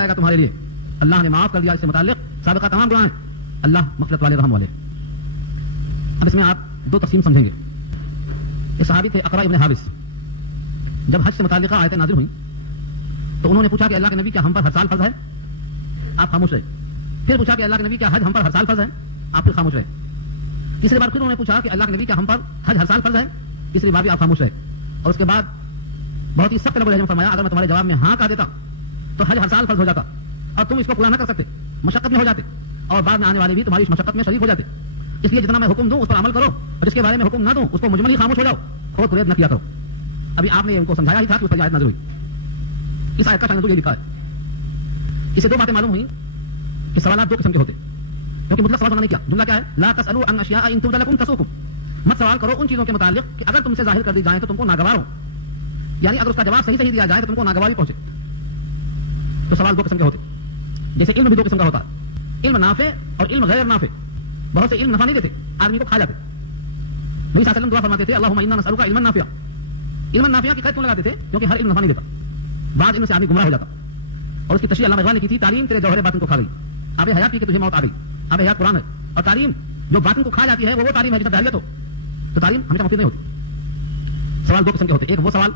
گا تمہارے لیے، اللہ نے معاف کر دیا اس سے متعلق سابقہ تمام گناہ ہیں، اللہ مغفرت والے رحم والے۔ اب اس میں آپ دو تقسیم سمجھیں گے۔ یہ صحابی تھے اقرا ابن حابس، جب حج سے متعلقہ آیتیں نازل ہوئیں تو انہوں نے پوچھا کہ اللہ کے نبی کیا ہم پر ہر سال فرض ہے؟ آپ خاموش رہے۔ پھر پوچھا کہ اللہ کے نبی کیا حج ہم پر ہر سال فرض ہے؟ آپ پھر خاموش رہے۔ تیسری بار پھر انہوں نے پوچھا کہ اللہ کے نبی کیا ہم پر حج ہر سال فرض ہے؟ تیسری بار بھی آپ خاموش رہے، اور اس کے بعد بہت ہی سخت لفظ میں فرمایا اگر میں تمہارے جواب میں ہاں کہہ دیتا تو حج ہر سال فرض ہو جاتا اور تم اس کو پورا نہ کر سکتے، مشقت میں ہو جاتے، اور بعد میں آنے والے بھی تمہاری اس مشقت میں شریک ہو جاتے۔ اس لیے جتنا میں حکم دوں اس پر عمل کرو، اور جس کے بارے میں حکم نہ دوں اس کو مجمل ہی خاموش ہو جاؤ، خود قریب نہ کیا کرو۔ ابھی آپ نے ان کو سمجھایا ہی تھا کہ اس پر آیت نازل ہوئی۔ اس آیت کا شان یہ لکھا ہے، اسے دو باتیں معلوم ہوئی کہ سوالات دو قسم کے ہوتے، کیونکہ مطلق سوال نہیں کیا۔ جملہ کیا ہے؟ لا تسألوا عن اشیاء ان تبد لكم تسؤكم، مت سوال کرو ان چیزوں کے متعلق کہ اگر تم سے ظاہر کر دی جائیں تو تم کو ناگوار ہو، یعنی اگر اس کا جواب صحیح دیا جائے تو تم کو ناگواری پہنچے۔ تو سوال دو قسم کے ہوتے، جیسے علم بھی دو قسم کا ہوتا ہے، علم نافع اور علم غیر نافع۔ بہت سے علم نفع نہیں دیتے، آدمی کو کھا جاتے۔ نبی صلی اللہ علیہ وسلم دعا فرماتے تھے اللهم انا نسألك علما نافعا۔ علم نافع کی قید کیوں لگاتے تھے؟ کیونکہ ہر علم نفع نہیں دیتا، بعض علم سے آدمی گمراہ ہو جاتا، اور اس کی تشریح علامہ اقبال نے کی تھی تعلیم تیرے جوہر باطن کو کھا گئی، آب حیات پی کے تجھے موت آ گئی۔ آب حیات قرآن ہے، اور تعلیم جو باطن کو کھا جاتی ہے وہ تعلیم ہے جس کا داعیت ہو، تو تعلیم ہمیشہ مفید نہیں ہوتی۔ سوال دو قسم کے ہوتے، ایک وہ سوال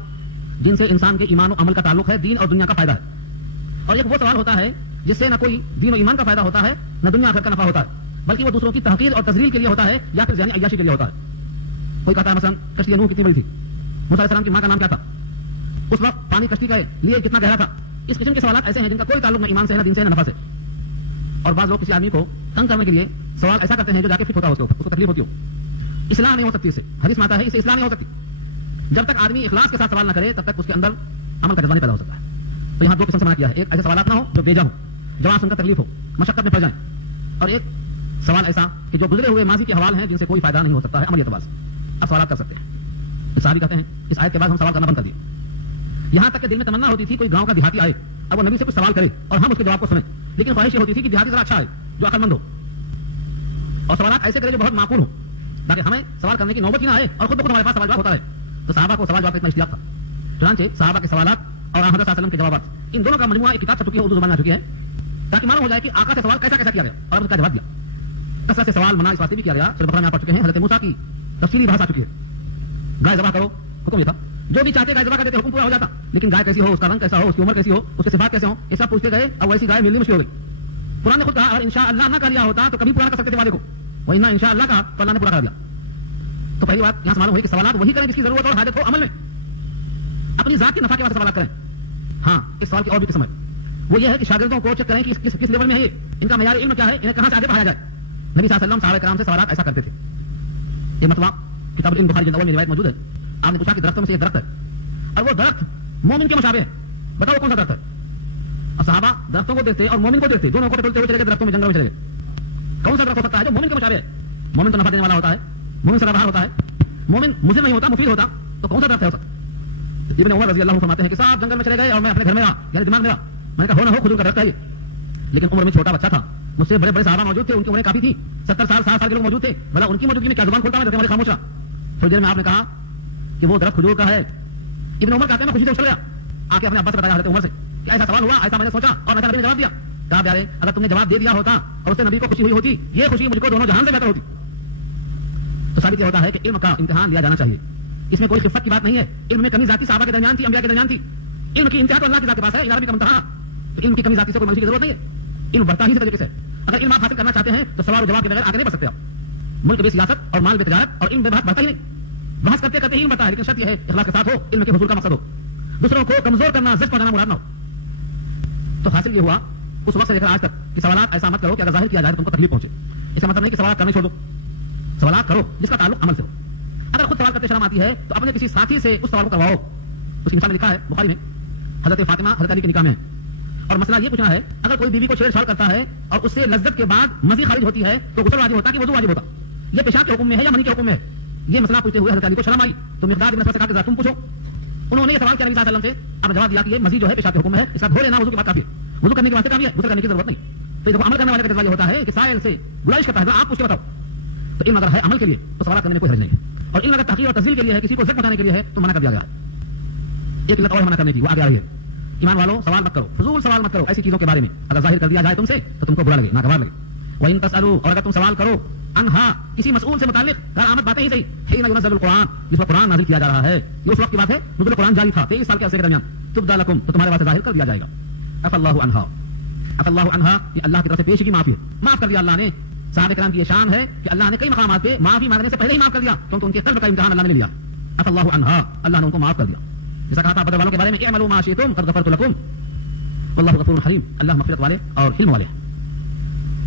جن سے انسان کے ایمان و عمل کا تعلق ہے، دین اور دنیا کا فائدہ ہے، اور ایک وہ سوال ہوتا ہے جس سے نہ کوئی دین و ایمان کا فائدہ ہوتا ہے نہ دنیا آخرت کا نفع ہوتا ہے، بلکہ وہ دوسروں کی تحقیر اور تذلیل کے لیے ہوتا ہے یا پھر ذہنی عیاشی کے لیے ہوتا ہے۔ کوئی کہتا ہے مثلا کشتی نوح کتنی بڑی تھی، موسیٰ علیہ السلام کی ماں کا نام کیا تھا، اس وقت پانی کشتی کے لیے کتنا گہرا تھا۔ اس قسم کے سوالات ایسے ہیں جن کا کوئی تعلق نہ ایمان سے نہ دین سے نہ نفع سے، اور بعض لوگ کسی آدمی کو تنگ کرنے کے لیے سوال ایسا کرتے ہیں جو جا کے فٹ ہوتا ہے، اس کے اوپر اس کو تکلیف ہوتی ہو، اصلاح نہیں ہو سکتی، اس سے حدیث میں آتا ہے اسے اصلاح نہیں ہو سکتی۔ جب تک آدمی اخلاص کے ساتھ سوال نہ کرے تب تک اس کے اندر عمل کا جذبہ نہیں پیدا ہو سکتا ہے۔ تو یہاں دو قسم سے منع کیا ہے، ایک ایسے سوالات نہ ہو جو بیجا ہو، جواب سن کر تکلیف ہو، مشقت میں پڑ جائیں، اور ایک سوال ایسا کہ جو گزرے ہوئے ماضی کے حوال ہیں جن سے کوئی فائدہ نہیں ہو سکتا ہے عملی اعتبار سے، اب سوالات کر سکتے ہیں۔ صحابی کہتے ہیں اس آیت کے بعد ہم سوال کرنا بند کر دیے، یہاں تک کہ دل میں تمنا ہوتی تھی کوئی گاؤں کا دیہاتی آئے اب وہ نبی سے کچھ سوال کرے اور ہم اس کے جواب کو سنیں، لیکن خواہش یہ ہوتی تھی کہ دیہاتی ذرا اچھا ہے جو عقل مند ہو، اور سوالات ایسے کرے جو بہت معقول ہو تاکہ ہمیں سوال کرنے کی نوبت ہی نہ آئے اور خود بخود ہمارے پاس سوال جواب ہوتا ہے۔ تو صحابہ کو سوال جواب کا اتنا اشتیاق تھا، چنانچہ صحابہ کے سوالات اور حضرت صلی اللہ علیہ وسلم کے جوابات ان دونوں کا مجموعہ ایک کتاب چھپ چکی ہے، اردو زبان میں آ چکی ہے، تاکہ معلوم ہو جائے کہ آقا سے سوال کیسا کیسا کیا گیا اور اس کا جواب دیا۔ کثرت سے سوال منع اس واسطے بھی کیا گیا، سورہ بقرہ میں آپ پڑھ چکے ہیں، حضرت موسیٰ کی تفصیلی بحث آ چکی ہے، گائے ذبح کرو حکم یہ تھا، جو بھی چاہتے گائے ذبح کر دیتے حکم پورا ہو جاتا، لیکن گائے کیسی ہو، اس کا رنگ کیسا ہو، اس کی عمر کیسی ہو، اس کے صفات کیسے ہوں، یہ سب پوچھتے گئے، اور ویسی گائے ملنی مشکل ہو گئی۔ قرآن نے خود کہا اگر انشاءاللہ نہ کر لیا ہوتا تو کبھی پورا کر سکتے تھے وعدے کو، وہ انشاءاللہ کہا تو اللہ نے پورا کر دیا۔ تو پہلی بات یہاں سے معلوم ہوئی کہ سوالات وہی کریں جس کی ضرورت اور حاجت ہو، عمل میں اپنی ذات کے نفع کے واسطے سوالات کریں۔ ہاں اس سوال کی اور بھی قسم ہے، وہ یہ ہے کہ شاگردوں کو چیک کریں کہ کس لیول میں ہے، ان کا معیار علم کیا ہے، انہیں کہاں سے آگے بڑھایا جائے۔ نبی صلی اللہ علیہ وسلم صحابہ کرام سے سوالات ایسا کرتے تھے۔ یہ مطلب کتاب العلم بخاری جلد اول میں روایت موجود ہے، آپ نے پوچھا کہ درختوں میں سے ایک درخت ہے اور وہ درخت مومن کے مشابہ ہے، بتاؤ کون سا درخت ہے؟ اور صحابہ درختوں کو دیکھتے اور مومن کو دیکھتے، دونوں کو ٹٹولتے ہوئے چلے گئے درختوں میں، جنگل میں چلے گئے۔ کون سا درخت ہو سکتا ہے جو مومن کے مشابہ ہے؟ مومن تو نفع دینے والا ہوتا ہے، مومن سدا بہار ہوتا ہے، مومن مضر نہیں ہوتا، مفید ہوتا، تو کون سا درخت ہے ہو سکتا؟ ابن عمر رضی اللہ عنہ فرماتے ہیں کہ صاحب جنگل میں چلے گئے اور میں اپنے گھر میں رہا، یعنی دماغ میرا، میں نے کہا ہو نہ ہو کھجور کا درخت ہے یہ، لیکن عمر میں چھوٹا بچہ تھا، مجھ سے بڑے بڑے صحابہ موجود تھے، ان کی عمریں کافی تھی، 70 سال 60 سال کے لوگ موجود تھے، بھلا ان کی موجودگی میں کیا زبان کھولتا میں خاموش رہا۔ تھوڑی دیر میں آپ نے کہا کہ وہ درخت کھجور کا ہے۔ ابن عمر کہتے ہیں میں خوشی سے اچھل گیا، آ کے اپنے ابا سے بتایا حضرت عمر سے کہ ایسا سوال ہوا، ایسا میں نے سوچا اور میں نے جواب دیا۔ کہا پیارے اگر تم نے جواب دے دیا ہوتا اور اس سے نبی کو خوشی ہوئی ہوتی، یہ خوشی مجھ کو دونوں جہان سے بہتر ہوتی۔ تو ثابت یہ ہوتا ہے کہ علم کا امتحان لیا جانا چاہیے، اس میں کوئی خفت کی بات نہیں ہے۔ علم میں کمی ذاتی صحابہ کے درمیان تھی، انبیاء کے درمیان تھی، علم کی انتہا تو اللہ کی ذات کے پاس ہے، عربی کا منتہا، تو علم کی کمی ذاتی سے کوئی منشی کی ضرورت نہیں ہے، علم بڑھتا ہی طریقے سے۔ اگر علم آپ حاصل کرنا چاہتے ہیں تو سوال و جواب کے بغیر آگے نہیں بڑھ سکتے آپ، ملک بے سیاست اور مال بے تجارت اور علم بے بحث بڑھتا ہی نہیں، بحث کرتے کرتے ہی علم بڑھتا ہے، لیکن شرط یہ ہے اخلاص کے ساتھ ہو، علم کے حصول کا مقصد ہو، دوسروں کو کمزور کرنا زد پہنچانا مراد نہ ہو۔ تو حاصل یہ ہوا اس وقت سے لے کر آج تک کہ سوالات ایسا مت کرو کہ اگر ظاہر کیا جائے تو تم کو تکلیف پہنچے، اس کا مطلب نہیں کہ سوالات کرنے چھوڑ دو، سوالات کرو جس کا تعلق عمل سے ہو۔ اگر خود سوال کرتے شرم آتی ہے تو اپنے کسی ساتھی سے اس سوال کو کرواؤ۔ اس کی مثال میں لکھا ہے بخاری میں، حضرت فاطمہ حضرت علی کے نکاح میں، اور مسئلہ یہ پوچھنا ہے اگر کوئی بیوی کو چھیڑ چھاڑ کرتا ہے اور اس سے لذت کے بعد مزید خارج ہوتی ہے تو غسل واجب ہوتا کہ وضو واجب ہوتا، یہ پیشاب کے حکم میں ہے یا منی کے حکم میں ہے؟ یہ مسئلہ پوچھتے ہوئے حضرت علی کو شرم آئی تو مقداد بن اسود سے کہا کہ تم پوچھو۔ انہوں نے یہ سوال کیا نبی صلی اللہ علیہ وسلم سے، آپ جواب دیا کہ یہ مزید جو ہے پیشاب کے حکم میں ہے، اس کا دھو لینا وضو کے بعد کافی ہے، وضو کرنے کے واسطے کافی ہے، غسل کرنے کی ضرورت نہیں۔ تو دیکھو عمل کرنے والے کا جذبہ یہ ہوتا ہے کہ سائل سے گزارش کرتا ہے آپ پوچھ کے بتاؤ۔ تو علم اگر ہے عمل کے لیے تو سوالات کرنے میں کوئی حرج نہیں ہے، اور علم اگر تحقیق اور تذلیل کے لیے ہے، کسی کو زد پہنچانے کے لیے ہے تو منع کر دیا گیا ہے۔ ایک علت اور منع کرنے کی وہ آگے آ رہی ہے، ایمان والو سوال مت کرو، فضول سوال مت کرو ایسی چیزوں کے بارے میں، اگر ظاہر کر دیا جائے تم سے تو تم کو برا لگے، ناگوار لگے. وَإِن تَسْأَلُوا، اور اگر تم سوال کرو انہا کسی مسئول سے متعلق، غیر آمد باتیں ہی صحیح، حين ينزل القرآن، جس وقت قرآن نازل کیا جا رہا ہے، یہ اس وقت کی بات ہے نزول قرآن جاری تھا 23 سال کے عرصے کے درمیان، تبدى لكم، تو تمہارے واسطے ظاہر کر دیا جائے گا. عفى الله عنها، عفى الله عنها، یہ اللہ کی طرف سے پیشی کی معافی ہے، معاف کر دیا اللہ نے. صحابہ کرام کی یہ شان ہے کہ اللہ نے کئی مقامات پہ معافی مانگنے سے پہلے ہی معاف کر دیا، کیونکہ ان کے قلب کا امتحان اللہ نے لے لیا. عفى الله عنها، اللہ نے ان کو معاف کر دیا. جیسا کہا تھا بدر والوں کے بارے میں اعملوا ما شئتم قد غفرت لكم والله غفور حلیم، اللہ مغفرت والے اور حلم والے.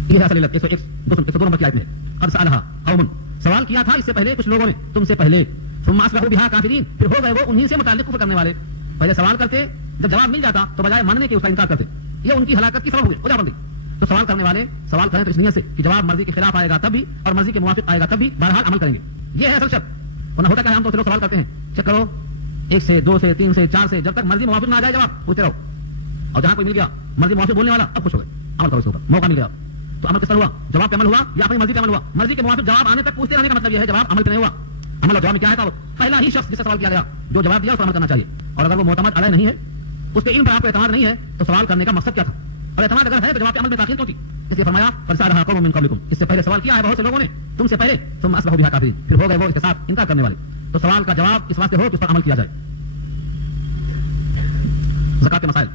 یہ ہے اصل علت 102 نمبر کی آیت میں. قد سألها قوم، سوال کیا تھا اس سے پہلے کچھ لوگوں نے تم سے پہلے، ثم اصبحوا بها کافرین، پھر ہو گئے وہ انہی سے متعلق کفر کرنے والے. پہلے سوال کرتے، جب جواب مل جاتا تو بجائے ماننے کے اس کا انکار کرتے. یہ ان کی ہلاکت کی سبب ہوئی، وجہ بن گئی. تو سوال کرنے والے سوال کریں تو اس نیت سے کہ جواب مرضی کے خلاف آئے گا تب بھی اور مرضی کے موافق آئے گا تب بھی بہرحال عمل کریں گے. یہ ہے اصل شرط. ورنہ ہوتا کیا ہے، ہم تو لوگ سوال کرتے ہیں چیک کرو 1 سے 2 سے 3 سے 4 سے، جب تک مرضی موافق نہ آ جائے جواب پوچھتے رہو. اور جہاں کوئی مل گیا مرضی موافق بولنے والا، اب خوش ہو گئے، عمل کرو اس کے اوپر، موقع مل گیا. تو عمل کس طرح ہوا؟ جواب پہ عمل ہوا یا اپنی مرضی پہ عمل ہوا؟ مرضی کے موافق جواب آنے تک پوچھتے رہنے کا مطلب یہ ہے جواب عمل پہ نہیں ہوا. عمل اور جواب میں کیا ہے تھا؟ پہلا ہی شخص جس سے سوال کیا گیا جو جواب دیا اس پر عمل کرنا چاہیے. اور اگر وہ معتمد علیہ نہیں ہے، اس کے علم پر آپ کو اعتماد نہیں ہے، تو سوال کرنے کا مقصد کیا تھا؟ اور اعتماد اگر ہے تو جواب پہ عمل میں تاخیر کیوں تھی؟ اس لیے فرمایا فسالها قوم من قبلكم، اس سے پہلے سوال کیا ہے بہت سے لوگوں نے تم سے پہلے، ثم اصبحوا بها کافرین، پھر ہو گئے وہ اس کے ساتھ انکار کرنے والے. تو سوال کا جواب اس واسطے ہو کہ اس پر عمل کیا جائے. زکات کے مسائل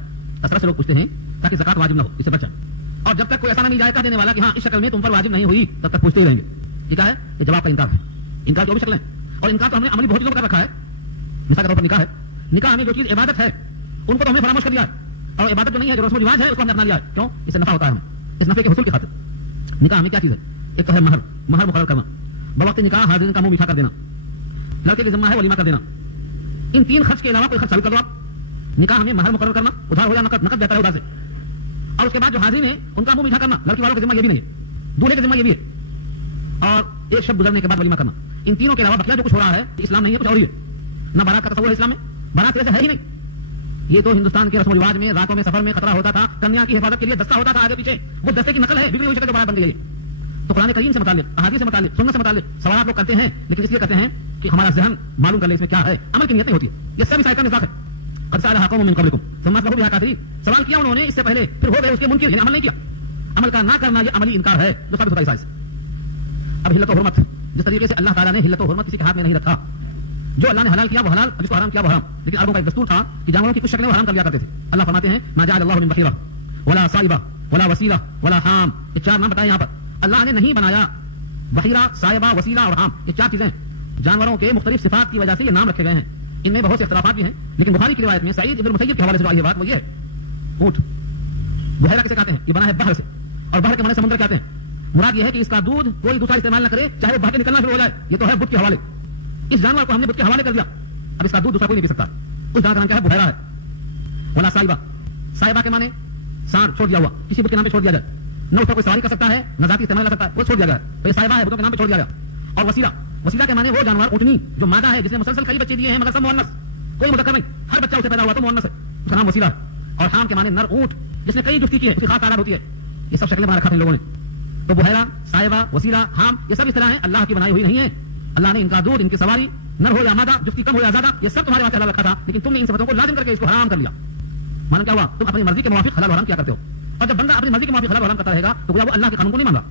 کثرت سے لوگ پوچھتے ہیں تاکہ زکات واجب نہ ہو، اس سے بچیں. اور جب تک کوئی ایسا نہ مل جائے کہہ دینے والا کہ ہاں اس شکل میں تم پر واجب نہیں ہوئی، تب تک پوچھتے ہی رہیں گے. یہ کیا ہے؟ یہ جواب کا انکار ہے. انکار کی بھی شکلیں، اور انکار تو ہم نے عملی بہت چیزوں پر رکھا ہے. مثال کے طور پر نکاح ہے. نکاح میں جو چیز عبادت ہے ان کو تو ہم نے فراموش کر دیا ہے، اور عبادت جو نہیں ہے جو رسم و رواج ہے اس کو ہم نے اپنا لیا ہے. کیوں؟ اس سے نفع ہوتا ہے ہمیں، اس نفع کے حصول کی خاطر. نکاح میں کیا چیز ہے؟ ایک تو ہے مہر مقرر کرنا، بوقت نکاح حاضرین کا منہ میٹھا کر دینا، لڑکے کی ذمہ ہے ولیمہ کر دینا. ان 3 خرچ کے علاوہ کوئی خرچ چالو کر دو آپ. نکاح میں مہر مقرر کرنا، ادھار ہو یا نقد بہتر ہے ادھار سے. اور اس کے بعد جو حاضرین ہیں ان کا منہ میٹھا کرنا، لڑکی والوں کا ذمہ یہ بھی نہیں ہے، دولہے کا ذمہ یہ بھی ہے. اور ایک شب گزرنے کے بعد ولیمہ کرنا. ان تینوں کے علاوہ بقیہ جو کچھ ہو رہا ہے اسلام نہیں ہے، کچھ اور ہی ہے. نہ بارات کا تصور ہے اسلام میں، بارات ایسا ہے ہی نہیں. یہ تو ہندوستان کے رسم و رواج میں راتوں میں سفر میں خطرہ ہوتا تھا، کنیا کی حفاظت کے لیے دستہ ہوتا تھا آگے پیچھے، وہ دستے کی نقل ہے، بگڑی ہوئی شکل جو بارات بن گئی ہے. تو قرآن کریم سے متعلق، احادیث سے متعلق، سنت سے متعلق سوالات لوگ کرتے ہیں، لیکن اس لیے کرتے ہیں کہ ہمارا ذہن معلوم کر لے اس میں کیا ہے، عمل کی نیت نہیں ہوتی ہے. یہ سب عیسائی کا نظام ہے. قد سألها قوم من قبلكم ثم اصبحوا بها كافرين، سوال کیا انہوں نے اس سے پہلے پھر ہو گئے اس کے منکر، یعنی عمل نہیں کیا. عمل کا نہ کرنا یہ عملی انکار ہے جو ثابت ہوتا ہے عیسائی سے. اب حلت و حرمت، جس طریقے سے اللہ تعالیٰ نے حلت و حرمت کسی کے ہاتھ میں نہیں رکھا. جو اللہ نے حلال کیا وہ حلال، جس کو حرام کیا وہ حرام. لیکن عربوں کا ایک دستور تھا کہ جانوروں کی کچھ شکلیں وہ حرام کر دیا کرتے تھے. اللہ فرماتے ہیں ما جعل اللہ من بحیرہ ولا صائبہ ولا وسیلہ ولا حام، یہ 4 نام بتائے یہاں پر. اللہ نے نہیں بنایا بحیرہ، صائبہ، وسیلہ اور حام. یہ 4 چیزیں جانوروں کے مختلف صفات کی وجہ سے یہ نام رکھے گئے ہیں. ان میں بہت سے اختلافات بھی ہیں، لیکن بخاری کی روایت میں سعید ابن مسیب کے حوالے سے جو آئی بات وہ یہ ہے، اونٹ بحیرہ کسے کہتے ہیں؟ یہ بنا ہے بحر سے، اور بحر کے معنی سمندر کہتے ہیں. مراد یہ ہے کہ اس کا دودھ کوئی دوسرا استعمال نہ کرے، چاہے وہ بہہ کے نکلنا شروع ہو جائے. یہ تو ہے بت کے حوالے. اس جانور کو ہم نے بت کے حوالے کر دیا، اب اس کا دودھ دوسرا کوئی نہیں پی سکتا. اس جانور کا نام کیا ہے؟ بحیرہ ہے. ولا صائبہ، صائبہ کے معنی سانڈ چھوڑ دیا ہوا، کسی بت کے نام پہ چھوڑ دیا جائے، نہ اس پر کوئی سواری کر سکتا ہے نہ ذاتی استعمال کر سکتا ہے، وہ چھوڑ دیا جائے. تو یہ صائبہ ہے، بتوں کے نام پہ چھوڑ دیا گیا. اور وسیلہ، وسیلہ کے معنی وہ جانور اونٹنی جو مادہ ہے جس نے مسلسل کئی بچے دیے ہیں مگر سب مؤنث، کوئی مذکر نہیں، ہر بچہ اسے پیدا ہوا تو مؤنث ہے، اس کا نام وسیلہ ہے. اور حام کے معنی نر اونٹ جس نے کئی جفتی کی ہے، اس کی خاص تعداد ہوتی ہے. یہ سب شکلیں بنا رکھا تھا لوگوں نے. تو بحیرہ، صائبہ، وسیلہ، حام، یہ سب اس طرح ہیں، اللہ کی بنائی ہوئی نہیں ہے. اللہ نے ان کا دودھ، ان کی سواری، نر ہو یا مادہ، جفتی کم ہو یا زیادہ، یہ سب تمہارے واسطے حلال رکھا تھا، لیکن تم نے ان صفتوں کو لازم کر کے اس کو حرام کر لیا. مانا کیا ہوا؟ تم اپنی مرضی کے موافق حلال و حرام کیا کرتے ہو. اور جب بندہ اپنی مرضی کے موافق حلال و حرام کرتا رہے گا تو گویا وہ اللہ کے قانون کو نہیں مانگا.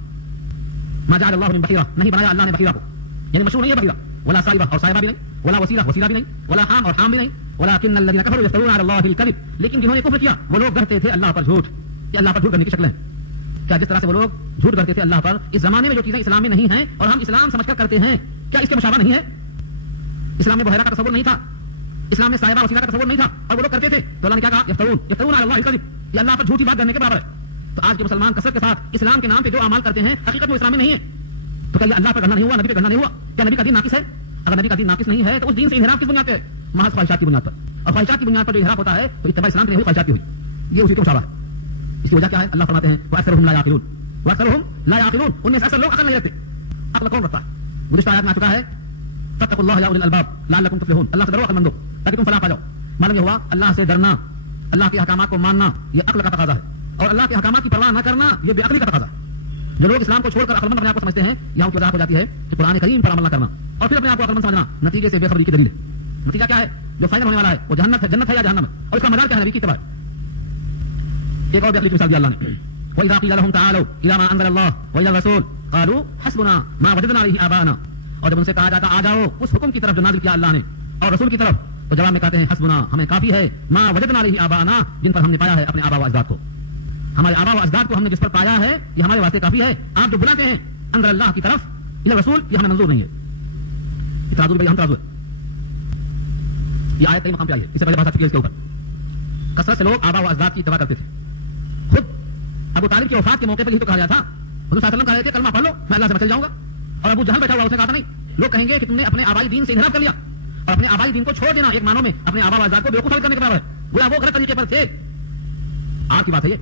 ما جعل اللہ من بحیرہ، نہیں بنایا اللہ نے بحیرہ کو، یعنی مشہور نہیں ہے بحیرہ. ولا صائبہ، اور صائبہ بھی نہیں. ولا وسیلہ، وسیلہ بھی نہیں. ولا حام، اور حام بھی نہیں. ولكن الذين كفروا يفترون على الله الكذب، لیکن جنہوں نے کفر کیا وہ لوگ کہتے تھے اللہ پر جھوٹ. یہ اللہ پر جھوٹ کرنے کی شکل ہے. کیا جس طرح سے وہ لوگ جھوٹ کرتے تھے اللہ پر اس زمانے میں جو چیزیں اسلام میں نہیں ہیں اور ہم اسلام سمجھ کر کرتے ہیں، کیا اس کے مشابہ نہیں ہے؟ اسلام میں بحیرہ کا تصور نہیں تھا، اسلام میں صائبہ، وسیلہ کا تصور نہیں تھا، اور وہ لوگ کرتے تھے. تو اللہ نے کیا کہا؟ یفترون علی اللہ الکذب، یہ اللہ پر جھوٹی بات کرنے کے برابر ہے. تو آج کے مسلمان کثرت کے ساتھ اسلام کے نام پہ جو اعمال کرتے ہیں حقیقت میں اسلام میں نہیں ہے. تو کیا یہ اللہ پر کرنا نہیں ہوا، نبی پہ کرنا نہیں ہوا؟ کیا نبی کا دین ناقص ہے؟ اگر نبی کا دین ناقص نہیں ہے تو اس دین سے انحراف کس بنیاد پہ ہے؟ محض خواہشات کی بنیاد پر. اور خواہشات کی بنیاد پر جو انحراف ہوتا ہے تو اتباع اسلام کی نہیں ہوئی، خواہشات کی ہوئی. یہ اسی کو مشابہ ہے. اس کی وجہ کیا ہے؟ اللہ فرماتے ہیں وَأَكْثَرُهُمْ لَا يَعْقِلُونَ، وَأَكْثَرُهُمْ لَا يَعْقِلُونَ، ان میں سے اکثر لوگ عقل نہیں رکھتے. عقل کون رکھتا ہے؟ گزشتہ آیات میں آ چکا ہے فَاتَّقُوا اللَّهَ يَا أُولِي الْأَلْبَابِ لَعَلَّكُمْ تُفْلِحُونَ، اللہ سے ڈرو عقل مندو تاکہ تم فلاح پا جاؤ. معلوم یہ ہوا اللہ سے ڈرنا، اللہ کے احکامات کو ماننا یہ عقل کا تقاضا ہے، اور اللہ کے احکامات کی پرواہ نہ کرنا یہ بے عقلی کا تقاضا ہے. جو لوگ اسلام کو چھوڑ کر عقل مند اپنے آپ کو سمجھتے ہیں یہاں کی وجہ ہو جاتی ہے کہ قرآن کریم پر عمل نہ کرنا اور پھر اپنے آپ کو عقل مند سمجھنا، نتیجے سے بے خبری کی دلیل ہے. نتیجہ کیا ہے؟ جو فائدہ ہونے والا ہے وہ جنت ہے یا جہنم ہے، اور اس کا مدار کیا ہے؟ نبی کی اتباع. ایک اور بھی اگلی مثال دی اللہ نے وَإِذَا قِيلَ لَهُمْ تَعَالَوْا إِلَىٰ مَا أَنزَلَ اللَّهُ وَإِلَى الرَّسُولِ قَالُوا حَسْبُنَا مَا وَجَدْنَا عَلَيْهِ آبَاءَنَا. اور جب ان سے کہا جاتا آ جاؤ اس حکم کی طرف جو نازل کیا اللہ نے اور رسول کی طرف, تو جواب میں کہتے ہیں حسبنا, ہمیں کافی ہے, ما وجدنا علیہ آباءنا, جن پر ہم نے پایا ہے اپنے آبا و اجداد کو, ہمارے آبا و اجداد کو ہم نے جس پر پایا ہے یہ ہمارے واسطے کافی ہے. آپ جو بلاتے ہیں اندر اللہ کی طرف الى رسول, یہ ہمیں منظور نہیں ہے. ترازو بھائی ہم ترازو ہے. یہ آیت کئی مقام پہ آئی ہے, اس سے پہلے بات آ چکی ہے اس کے اوپر. کثرت سے لوگ آبا و اجداد کی اتباع کرتے تھے. خود ابو طالب کی وفات کے موقع پر یہی تو کہا گیا تھا, حضور صلی اللہ علیہ وسلم کہا کہ کلمہ پڑھ لو میں اللہ سے بچ جاؤں گا. اور ابو جہل بیٹھا ہوا, اس نے کہا تھا نہیں, لوگ کہیں گے کہ تم نے اپنے آبائی دین سے انحراف کر لیا, اور اپنے آبائی دین کو چھوڑ دینا ایک معنوں میں اپنے آبا و اجداد کو بیوقوف کرنے کے برابر ہے. گویا وہ غلط طریقے پر تھے. آگ کی بات ہے یہ.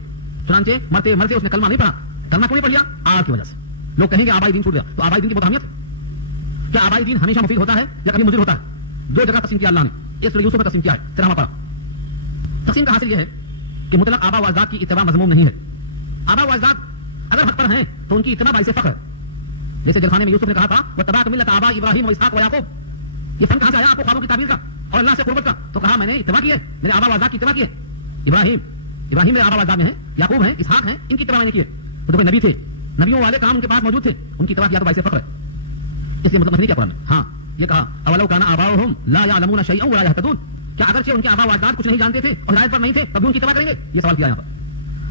چنانچہ مرتے مرتے اس نے کلمہ نہیں پڑھا. کلمہ کیوں نہیں پڑھ لیا؟ آگ کی وجہ سے. لوگ کہیں گے آبائی دین چھوڑ دیا, تو آبائی دین کی بہت اہمیت ہے. کیا آبائی دین ہمیشہ مفید ہوتا ہے یا کبھی مضر ہوتا ہے؟ دو جگہ تقسیم کیا اللہ نے, اس سورہ یوسف میں تقسیم کیا ہے, تیرہواں پارہ. تقسیم کا حاصل یہ ہے کہ مطلق آبا و اجداد کی اتباع مذموم نہیں ہے. آبا و اجداد اگر حق پر ہیں تو ان کی اتباع باعث فخر ہے. جیسے جلخانے میں یوسف نے کہا تھا وَاتَّبَعْتُ مِلَّةَ آبَائِي إِبْرَاهِيمَ وَإِسْحَاقَ وَيَعْقُوبَ. یہ فن کہاں سے آیا آپ کو خوابوں کی تعبیر کا اور اللہ سے قربت کا؟ تو کہا میں نے اتباع کی ہے, میرے آبا و اجداد کی اتباع کی ہے. ابراہیم میرے آبا و اجداد میں ہیں, یعقوب ہیں, اسحاق ہیں, ان کی اتباع میں نے کی ہے. تو کوئی نبی تھے, نبیوں والے کام ان کے پاس موجود تھے, ان کی اتباع کیا تو باعث فخر ہے. اس لیے مطلب نہیں کیا قرآن میں. ہاں یہ کہا اولو کان آباؤہم لا یعلمون شیئا ولا یہتدون, کیا اگرچہ ان کے آبا و اجداد کچھ نہیں جانتے تھے اور ہدایت پر نہیں تھے تب بھی ان کی اتباع کریں گے؟ یہ سوال کیا یہاں پر.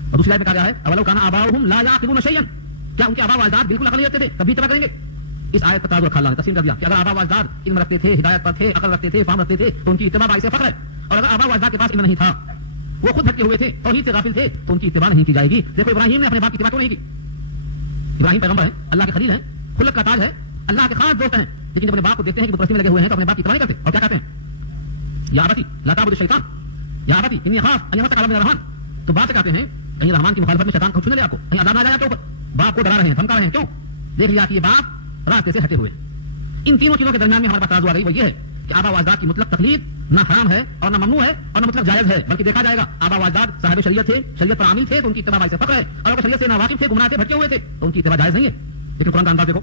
اور دوسری آیت میں کہا گیا ہے اولو کان آباؤہم لا یعقلون شیئا, کیا ان کے آبا و اجداد بالکل عقل نہیں رکھتے تھے تب بھی اتباع کریں گے؟ اس آیت پر ترازو رکھا اللہ نے, تقسیم کر دیا کہ اگر آبا و اجداد علم رکھتے تھے, ہدایت پر تھے, عقل رکھتے تھے, فہم رکھتے تھے تو ان کی اتباع باعث فخر ہے. اور اگر آبا و اجداد کے پاس علم نہیں تھا, وہ خود بھٹکے ہوئے تھے, توحید سے غافل تھے, تو ان کی اتباع نہیں کی جائے گی. دیکھو ابراہیم نے اپنے باپ کی اتباع کیوں نہیں کی؟ ابراہیم پیغمبر ہیں, اللہ کے خلیل ہیں, خلق کا تاج ہے, اللہ کے خاص دوست ہیں, لیکن جب اپنے باپ کو دیکھتے ہیں کہ وہ پرستی میں لگے ہوئے ہیں تو اپنے باپ کی اتباع نہیں کرتے. اور کیا کہتے ہیں یا ابتی لا تعبد الشیطان یا ابتی انی اخاف ان یمسک عذاب من الرحمن. تو بات سے کہتے ہیں کہیں رحمان کی مخالفت میں شیطان کو چھونے لے, آپ کو کہیں عذاب نہ آ جائے آپ کے اوپر. باپ کو ڈرا رہے ہیں, دھمکا رہے ہیں, کیوں؟ دیکھ لیا کہ یہ باپ راستے سے ہٹے ہوئے. ان تینوں چیزوں کے درمیان میں ہمارے پاس ترازو آ گئی, وہ یہ ہے کہ آبا و اجداد کی مطلق تقلید نہ حرام ہے اور نہ ممنوع ہے اور نہ مطلق جائز ہے, بلکہ دیکھا جائے گا آبا و اجداد صاحب شریعت تھے, شریعت پر عامل تھے تو ان کی اتباع باعث فخر ہے, اور اگر شریعت سے ناواقف تھے, گمراہ تھے, بھٹکے ہوئے تھے تو ان کی اتباع جائز نہیں ہے. لیکن قرآن کا انداز دیکھو,